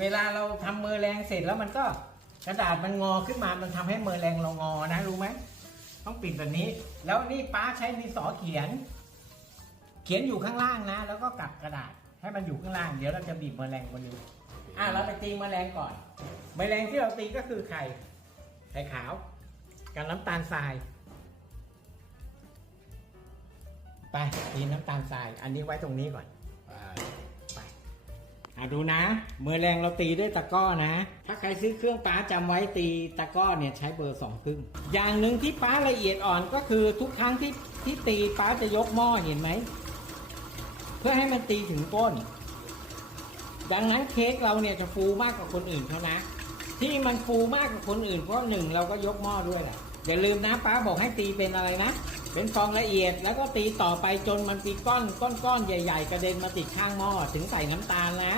เวลาเราทำมือแรงเสร็จแล้วมันก็กระดาษมันงอขึ้นมามันทำให้มือแรงเรางอนะรู้ไหมต้องปิดแบบนี้ แล้วนี่ป้าใช้ดินสอเขียน เขียนอยู่ข้างล่างนะ แล้วก็กลับกระดาษให้มันอยู่ข้างล่าง เดี๋ยวเราจะบีบแมลงบนนี้อะเราไปตีแมลงก่อนแมลงที่เราตีก็คือไข่ไข่ขาวกับน้ำตาลทราย ไปตีน้ำตาลทราย อันนี้ไว้ตรงนี้ก่อน อะดูนะมือแรงเราตีด้วยตะก้อนะ ถ้าใครซื้อเครื่องป้าจำไว้ตีตะก้อเนี่ยใช้เบอร์สองครึ่ง อย่างหนึ่งที่ป้าละเอียดอ่อนก็คือทุกครั้งที่ที่ตีป้าจะยกหม้อเห็นไหม เพื่อให้มันตีถึงก้น ดังนั้นเค้กเราเนี่ยจะฟูมากกว่าคนอื่นเขานะ ที่มันฟูมากกว่าคนอื่นเพราะหนึ่งเราก็ยกหม้อด้วยแหละอย่าลืมนะป้าบอกให้ตีเป็นอะไรนะ เป็นฟองละเอียดแล้วก็ตีต่อไปจนมันปีก้อนก้อนก้อนใหญ่ ๆ กระเด็นมาติดข้างหม้อถึงใส่น้ำตาลนะ